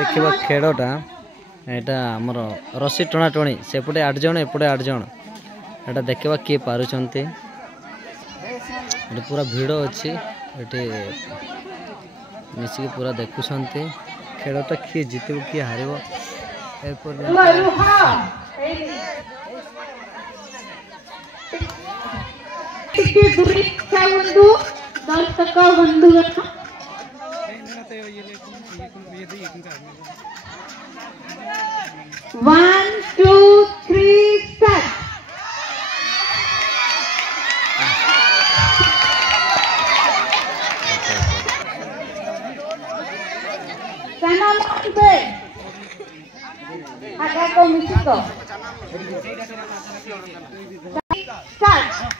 देखा खेलटा यहाँ आमर रसी टणा टणी सेपटे 8 जन एपटे 8 जन यहाँ देखा किए पारुचंती पूरा भिड़ अच्छी ये मिसिक पूरा देखुंत खेलटा किए जितब किए हार दर्शक बंधु 1 2 3 start Sanamante Aga Komishiko Start